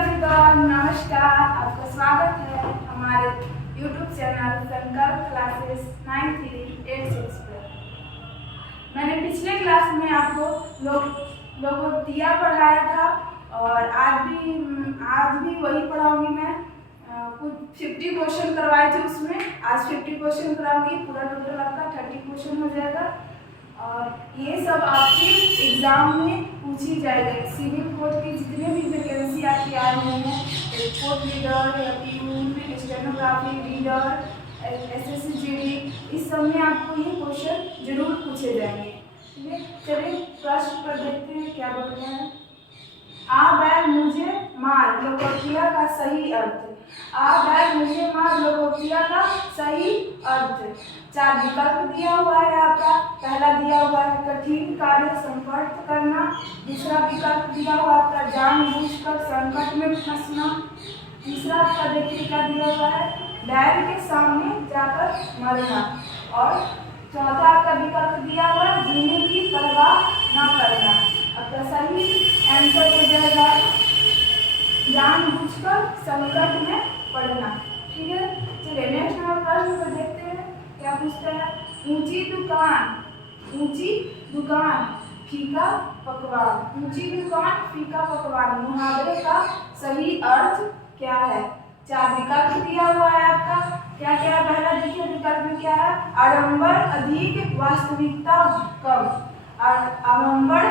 Everyone, नमस्कार। आपका स्वागत है हमारे YouTube चैनल संकल्प क्लासेस 9386 पर। मैंने पिछले क्लास में आपको लोकोक्तियाँ पढ़ाया था और आज भी वही पढ़ाऊंगी मैं। कुछ 50 क्वेश्चन करवाए थे उसमें, आज 50 क्वेश्चन कराऊंगी। पूरा टोटल आपका 30 क्वेश्चन हो जाएगा और ये सब आपके एग्जाम में पूछी जाएगी। सिविल कोड की जितने भी वैकेंसी आपकी आई हुई हैं, code reader, stenography reader, SSC GD, इस सब में आपको ये क्वेश्चन जरूर पूछे जाएंगे। ठीक है, चलिए प्रश्न पर देखते हैं क्या बोलते हैं। आ बैल मुझे मार लोकोक्तिया का सही अर्थ। आ बैल मुझे मार लोकोक्तिया का सही अर्थ। 4 विकल्प दिया हुआ है आपका। पहला दिया हुआ है कठिन कार्य संपर्क करना। दूसरा विकल्प दिया हुआ आपका जानबूझकर संकट में फंसना। तीसरा आपका देखिए क्या दिया हुआ है, बैल के सामने जाकर मरना। और चौथा आपका विकल्प दिया हुआ है जीने की परवाह न करना। आपका सही आंसर हो जाएगा जानबूझकर संकट में पड़ना। ठीक है, चलिए नेक्स्ट नंबर प्रश्न को देखते हैं क्या पूछता है। ऊंची दुकान फीका पकवान। ऊंची दुकान फीका पकवान मुहावरे का सही अर्थ क्या है। 4 विकल्प दिया हुआ है आपका। क्या क्या पहला देखिए विकल्प में क्या है, आडंबर अधिक वास्तविकता कम। आडंबर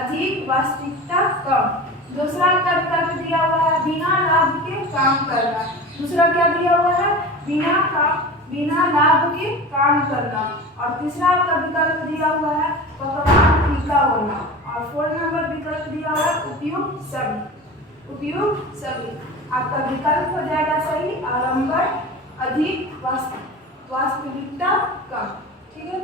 अधिक वास्तविकता कम। दूसरा आपका विकल्प दिया हुआ है बिना लाभ के काम करना। दूसरा क्या दिया हुआ है, बिना लाभ के काम करना। और तीसरा आपका विकल्प दिया हुआ है पकवान फीका होना। और 4 नंबर विकल्प दिया हुआ है उपयुक्त सभी। आपका विकल्प हो जाएगा सही आडंबर अधिक वास्तविकता कम। ठीक है,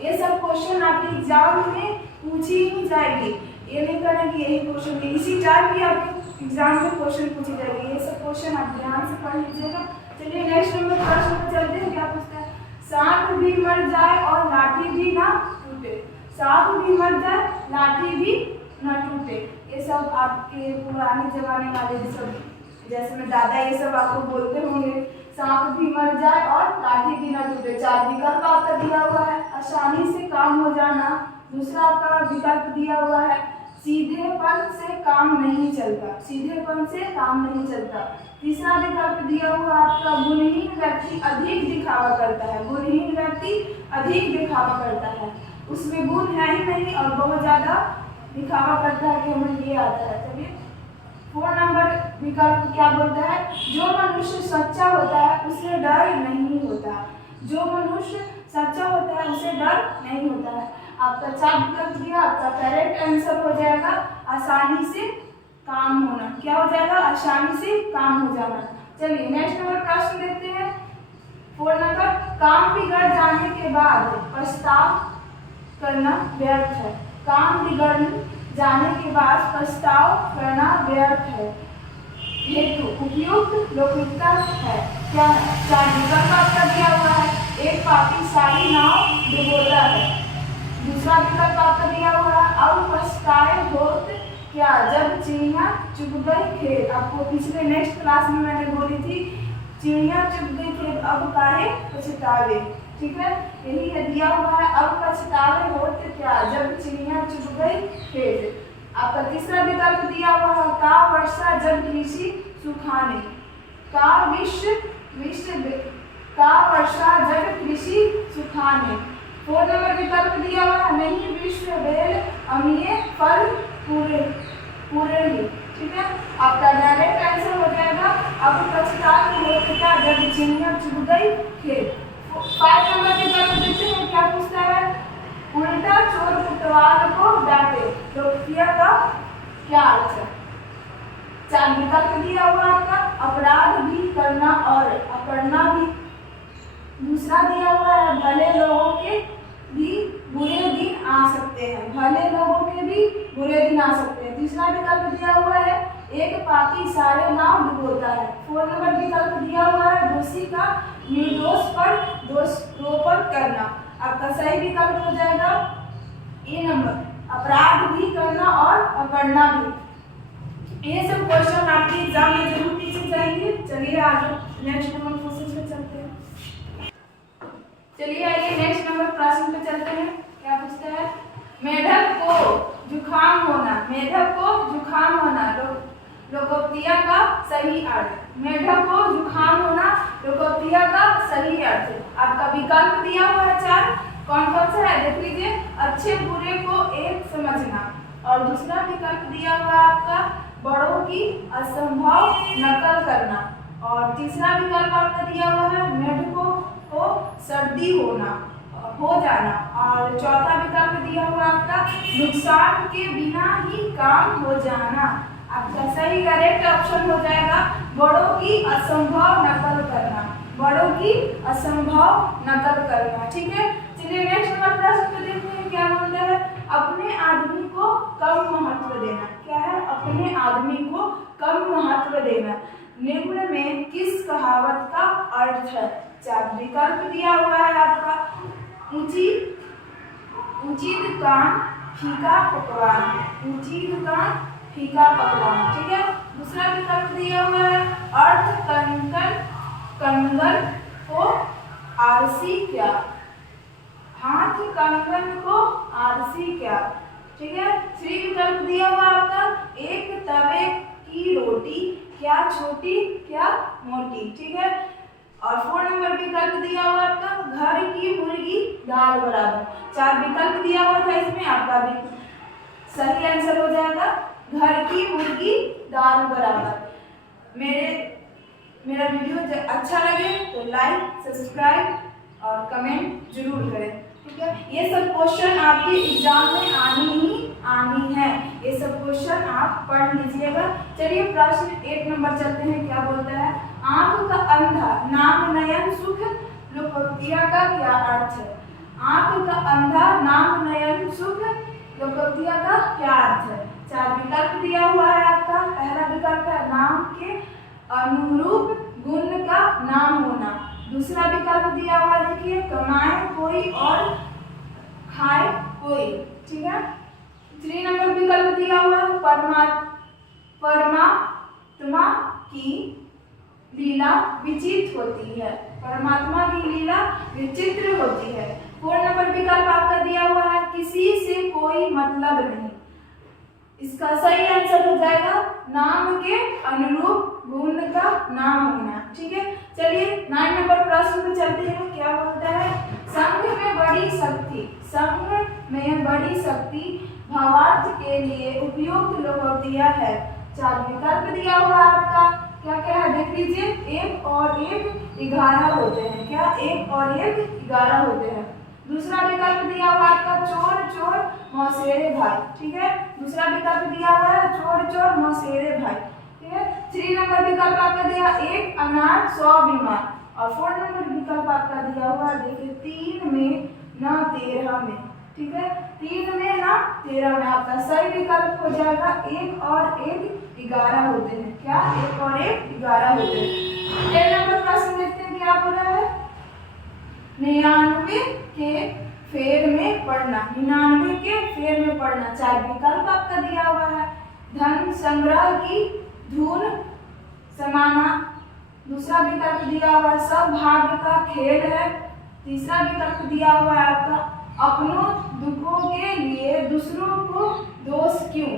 ये सब क्वेश्चन आपके एग्जाम में पूछी ही जाएगी। ये नहीं करना कि यही क्वेश्चन है, इसी टाइप की आपके एग्जाम में क्वेश्चन पूछी जाएगी। ये सब क्वेश्चन आप ध्यान से पढ़ लीजिएगा। चलिए नेक्स्ट नंबर प्रश्न पर चलते हैं। क्या पूछता है, सांप भी मर जाए और लाठी भी ना टूटे। सांप भी मर जाए लाठी भी ना टूटे। ये सब आपके पुराने जमाने वाले सब, जैसे मैं दादा, ये सब आपको बोलते होंगे। सांप भी मर जाए और लाठी भी ना टूटे। 4 विकल्प आपका दिया हुआ है आसानी से काम हो जाना। दूसरा आपका विकल्प दिया हुआ है सीधेपन से काम नहीं चलता। तीसरा विकल्प दिया हुआ आपका गुणहीन व्यक्ति अधिक दिखावा करता है। उसमें गुण है ही नहीं और बहुत ज्यादा दिखावा करता है कि हमें ये आता है। चलिए 4 नंबर विकल्प क्या बोलता है, जो मनुष्य सच्चा होता है उसे डर नहीं होता। आपका 4 विकल्प दिया, आपका करेक्ट आंसर हो जाएगा आसानी से काम होना। क्या हो जाएगा, आसानी से काम हो जाना। चलिए नेक्स्ट नंबर प्रश्न देखते हैं। 4 नंबर, काम बिगड़ जाने के बाद पछताव करना व्यर्थ है। काम बिगड़ जाने के बाद पछताव करना व्यर्थ है। हेतु उपयुक्त लौकिकता है। क्या 4 विकल्प आपका दिया हुआ है। एक पापी सारी नाव डुबोता है। दूसरा विकल्प आपका दिया हुआ है अब पछताए होत क्या जब चिड़िया चुग गई खेत। आपको पिछले नेक्स्ट क्लास में मैंने बोली थी चिड़िया चुग गई खेत अब काहे पछतावे। ठीक है, यही है दिया हुआ है अब पछतावे होत क्या जब चिड़िया चुग गई खेत। आपका तीसरा विकल्प दिया हुआ है का वर्षा जब कृषि सुखाने। का वर्षा जब कृषि सुखाने। 4 नंबर विकल्प दिया हुआ है नहीं विश्व बेल अमीय फल पूरे ही। ठीक है, आपका डायरेक्ट आंसर हो जाएगा अब पछतावे होते क्या जब चिड़िया चुग गई खेत। 5 नंबर विकल्प देखते हैं क्या पूछता है, उल्टा चोर कोतवाल को डांटे। लोकोक्तिया का क्या अर्थ है। 4 विकल्प दिया हुआ आपका अपराध भी करना और अकड़ना भी। दूसरा दिया हुआ है भले लोगों के भी बुरे दिन आ सकते हैं। तीसरा विकल्प दिया हुआ है एक पापी सारे नाव डुबोता है। 4 नंबर विकल्प दिया हुआ है दोषी का निर्दोष पर दोषारोपण करना। आपका सही विकल्प हो जाएगा ए नंबर, अपराध भी करना और अकड़ना भी। ये सब क्वेश्चन आपके एग्जाम में जरूर पीछे जाएंगे। चलिए आगे नेक्स्ट नंबर क्वेश्चन पे चलते हैं। चलिए आइए नेक्स्ट नंबर प्रश्न पे चलते हैं। क्या पूछता है? मेढक को जुकाम होना, मेढक को जुकाम होना लोकोक्तिया का सही अर्थ। मेढक को जुकाम होना लोकोक्तिया का सही अर्थ। आपका विकल्प दिया हुआ है 4, कौन कौन सा है देख लीजिए। अच्छे बुरे को एक समझना, और दूसरा विकल्प दिया हुआ है आपका बड़ों की असंभव नकल करना, और तीसरा विकल्प आपका दिया हुआ है मेढकों को सर्दी हो जाना, और चौथा विकल्प दिया हुआ आपका नुकसान के बिना ही काम हो जाना। आपका सही करेक्ट ऑप्शन हो जाएगा बड़ों की असंभव नकल करना, बड़ों की असंभव नकल करना। ठीक है, चलिए नेक्स्ट नंबर प्रश्न पे देखते हैं क्या बोलता है। अपने आदमी को कम महत्व देना। क्या है? अपने आदमी को कम महत्व देना निम्न में किस कहावत का अर्थ है? 4 विकल्प दिया हुआ है आपका। ऊंची दुकान फीका पकवान, ऊंची दुकान फीका पकवान। ठीक है, दूसरा विकल्प दिया हुआ है अर्थ कंगन को आरसी क्या, हाथ कंगन को आरसी क्या। ठीक है, 3 विकल्प दिया हुआ आपका एक तवे की रोटी क्या छोटी क्या मोटी। ठीक है, और 4 नंबर विकल्प दिया हुआ आपका घर की मुर्गी दाल बराबर। 4 विकल्प दिया हुआ था, इसमें आपका भी सही आंसर हो जाएगा घर की मुर्गी दाल बराबर। मेरा वीडियो अच्छा लगे तो लाइक सब्सक्राइब और कमेंट जरूर करें। ठीक है, ये सब क्वेश्चन आपके एग्जाम में आनी है, ये सब क्वेश्चन आप पढ़ लीजिएगा। चलिए प्रश्न 1 नंबर चलते हैं। क्या बोलता है? आंख का अंधा नाम नयन सुख लोकोक्तिया का क्या अर्थ है? आंख का अंधा नाम नयन सुख लोकोक्तिया का क्या अर्थ है? 4 विकल्प दिया हुआ है आपका। पहला विकल्प है नाम के अनुरूप गुण का नाम होना। दूसरा विकल्प दिया हुआ देखिए कमाए कोई और खाए कोई। ठीक है, 3 नंबर विकल्प दिया हुआ है परमात्मा की लीला विचित्र होती है, परमात्मा की लीला विचित्र होती है। 4 नंबर विकल्प आपका दिया हुआ है किसी से कोई मतलब नहीं। इसका सही आंसर हो जाएगा नाम के अनुरूप गुण का नाम होना। ठीक है, चलिए 9 नंबर प्रश्न पे चलते हैं। क्या बोलता है? संघ में बड़ी शक्ति भावार्थ के लिए उपयुक्त लोकोक्तियां है। 4 विकल्प दिया हुआ आपका। क्या क्या है देख लीजिए। 1 और 1 11 होते हैं। क्या? 1 और 1 11 होते हैं। दूसरा विकल्प दिया हुआ आपका चोर चोर मौसेरे भाई। ठीक है, दूसरा विकल्प दिया हुआ है चोर चोर मौसेरे भाई। ठीक है, 3 नंबर विकल्प आपका दिया 1 अनार 100 बीमार, और 4 नंबर विकल्प आपका दिया हुआ देखिए 3 में न 13 में। ठीक है, 3 में न 13 में। आपका सही विकल्प हो जाएगा 1 और 1 11 होते हैं। क्या? 1 और 1 11 होते हैं। 10 नंबर प्रश्न देखते हैं क्या बोल रहा है। 99 के फेर में पढ़ना, 99 के फेर में पढ़ना। 4 विकल्प आपका दिया हुआ है। धन संग्रह की धून समाना, दूसरा विकल्प दिया हुआ है सब भाग्य का खेल है, तीसरा विकल्प दिया हुआ है आपका अपनों दुखों के लिए दूसरों को दोष क्यों,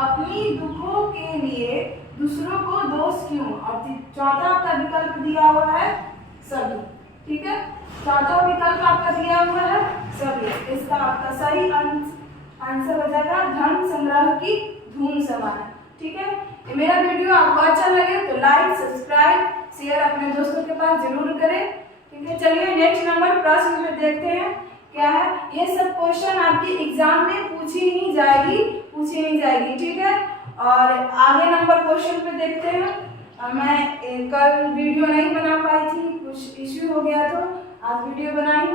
अपनी दुखों के लिए दूसरों को दोष क्यों, और चौथा आपका विकल्प दिया हुआ है सभी। ठीक है, चौथा विकल्प आपका दिया हुआ है सभी। इसका आपका सही आंसर हो जाएगा धन संग्रह की धून समाना। ठीक है, ये मेरा वीडियो आपको अच्छा लगे तो लाइक सब्सक्राइब शेयर अपने दोस्तों के पास जरूर करें। ठीक है, चलिए नेक्स्ट नंबर प्रश्न में देखते हैं क्या है। ये सब क्वेश्चन आपके एग्जाम में पूछी नहीं जाएगी। ठीक है, और आगे नंबर क्वेश्चन पे देखते हैं। मैं कल वीडियो नहीं बना पाई थी, कुछ इश्यू हो गया तो आज वीडियो बनाई।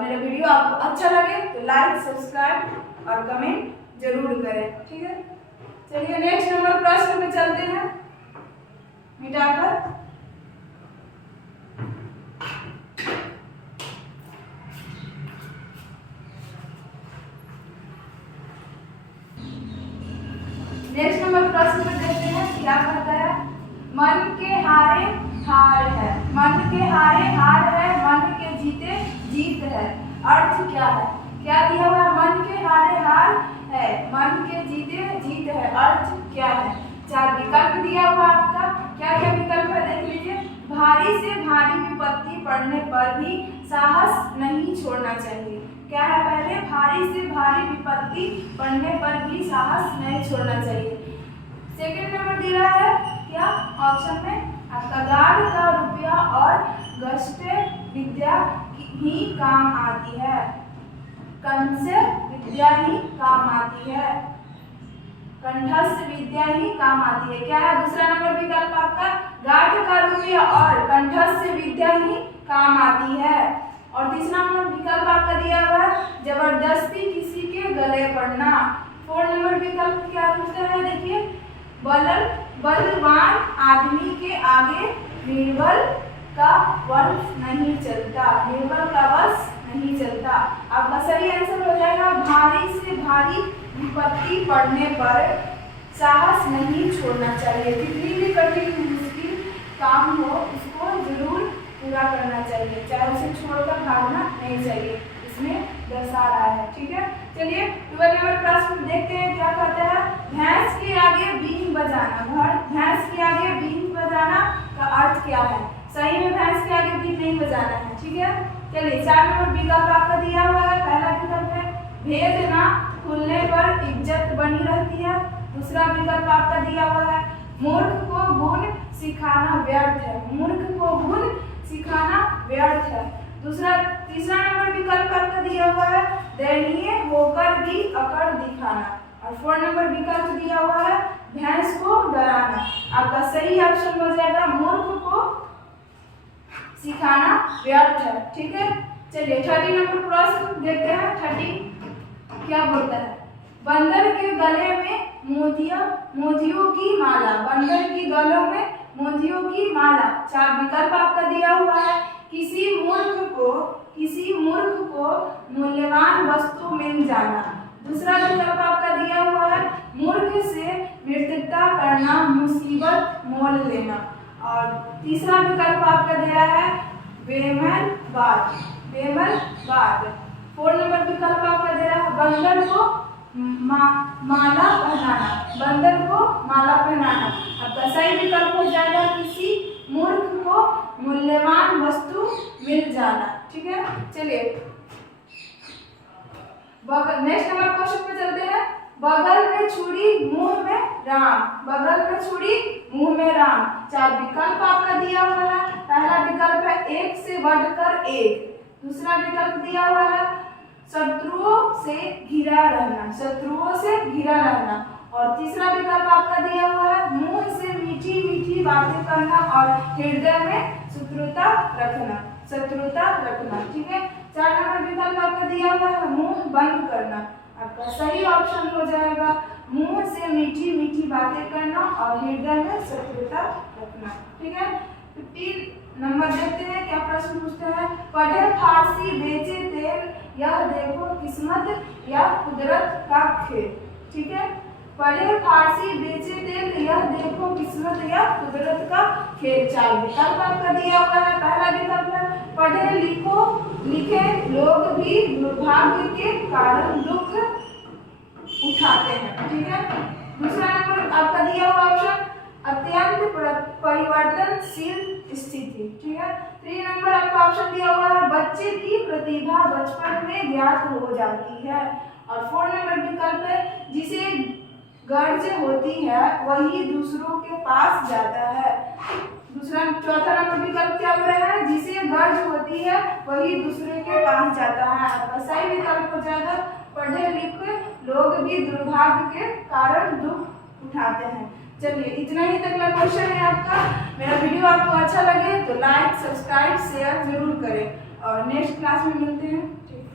मेरा वीडियो आपको अच्छा लगे तो लाइक सब्सक्राइब और कमेंट जरूर करें। ठीक है, चलिए नेक्स्ट नंबर प्रश्न पे चलते हैं मिटाकर। नेक्स्ट नंबर प्रश्न पे देखते हैं क्या कहता है। क्या है? क्या दिया हुआ है? मन के हारे हार है, मन के जीते जीत है। अर्थ क्या है? 4 विकल्प दिया हुआ आपका। क्या क्या विकल्प है देख लीजिए। भारी से भारी विपत्ति पड़ने पर भी साहस नहीं छोड़ना चाहिए। क्या है? पहले भारी से भारी विपत्ति पड़ने पर भी साहस नहीं छोड़ना चाहिए। सेकंड नंबर दिया है क्या ऑप्शन में आपका गार्ड का रुपया और गश्त विद्या ही काम आती है। कंठस्थ विद्या ही काम आती है। कंठस्थ विद्या ही काम आती है। क्या है दूसरा नंबर विकल्प आपका? गार्ड का रुपया और कंठस्थ विद्या ही काम आती है। और तीसरा नंबर विकल्प आपका दिया हुआ है जबरदस्ती किसी के गले पड़ना। 4 नंबर विकल्प क्या पूछता है देखिए। बलवान आदमी के आगे निर्बल का वश नहीं चलता। निर्बल का वश नहीं चलता। आपका सही आंसर हो जाएगा भारी से भारी विपत्ति पड़ने पर साहस नहीं छोड़ना चाहिए। जितनी भी कठिन मुश्किल काम हो उसको जरूर पूरा करना चाहिए, चाहे उसे छोड़कर भागना नहीं चाहिए। इसमें दर्शा रहा है। ठीक है, चलिए 12 नंबर प्रश्न देखते हैं क्या कहता है। भैंस के आगे बीन बजाना। भैंस के आगे बीन बजाना का अर्थ क्या है? सही में भैंस के आगे बीन नहीं बजाना है। ठीक है, चलिए 4 नंबर विकल्प आपका दिया हुआ है। पहला विकल्प है भेद ना खुलने पर इज्जत बनी रहती है। दूसरा विकल्प आपका दिया हुआ है मूर्ख को गुण सिखाना व्यर्थ है। मूर्ख को गुण सिखाना व्यर्थ है। तीसरा नंबर विकल्प आपका दिया हुआ है दयनीय होकर भी अकड़ दिखाना। और 4 नंबर विकल्प दिया हुआ है भैंस को डराना। आपका सही ऑप्शन हो जाएगा मूर्ख को सिखाना व्यर्थ है। ठीक है, चलिए 30 नंबर प्रश्न देखते हैं। 30 क्या बोलता है? बंदर के गले में मोतियों की माला। बंदर के गलों में मोतियों की माला। 4 विकल्प आपका दिया हुआ है किसी मूर्ख को मूल्यवान वस्तु मिल जाना। दूसरा विकल्प आपका दिया हुआ है मूर्ख से मित्रता करना, मुसीबत मोल लेना। और तीसरा विकल्प आपका दिया है बेमनबाज। 4 नंबर विकल्प आपका दे रहा है बंदर को माला पहनाना। बंदर को माला पहनाना। आपका सही विकल्प हो जाएगा किसी मूर्ख को मूल्यवान वस्तु मिल जाना। ठीक है, चलिए नेक्स्ट नंबर क्वेश्चन पे चलते हैं। बगल में छुरी मुंह में राम। बगल में छुरी मुंह में राम। 4 विकल्प आपका दिया हुआ है। पहला विकल्प है एक से बढ़कर एक। दूसरा विकल्प दिया हुआ है शत्रुओं से घिरा रहना। शत्रुओं से घिरा रहना। और तीसरा विकल्प आपका दिया हुआ है मुंह से मीठी मीठी बातें करना और हृदय में शत्रुता रखना। ठीक है, 4 नंबर विकल्प आपका दिया हुआ है मुंह बंद करना। आपका सही ऑप्शन हो जाएगा मुंह से मीठी मीठी बातें करना और हृदय में शत्रुता रखना। ठीक है, 15 नंबर देखते हैं क्या प्रश्न पूछते हैं। पढ़े फारसी बेचे तेल यह देखो किस्मत या कुदरत का खेल। ठीक है, पढ़े फारसी बेचे तेल यह देखो किस्मत या कुदरत का खेल। 4 विकल्प आपका दिया हुआ है। पहला विकल्प है पढ़े लिखे लोग भी दुर्भाग्य के कारण दुख उठाते हैं। ठीक है, दूसरा नंबर आपका दिया हुआ ऑप्शन अत्यंत परिवर्तनशील स्थिति। ठीक है, 3 नंबर आपका ऑप्शन दिया हुआ है बच्चे की प्रतिभा बचपन में ज्ञात हो जाती है। और 4 नंबर विकल्प है जिसे गर्ज होती है वही दूसरों के पास जाता है। चौथा नंबर विकल्प क्या हो रहा है जिसे गर्ज होती है वही दूसरे के पास जाता है। आपका सही विकल्प हो जाएगा पढ़े लिखे लोग भी दुर्भाग्य के कारण दुख उठाते हैं। चलिए इतना ही तक का क्वेश्चन है आपका। मेरा वीडियो आपको अच्छा लगे तो लाइक सब्सक्राइब शेयर जरूर करें और नेक्स्ट क्लास में मिलते हैं। ठीक है।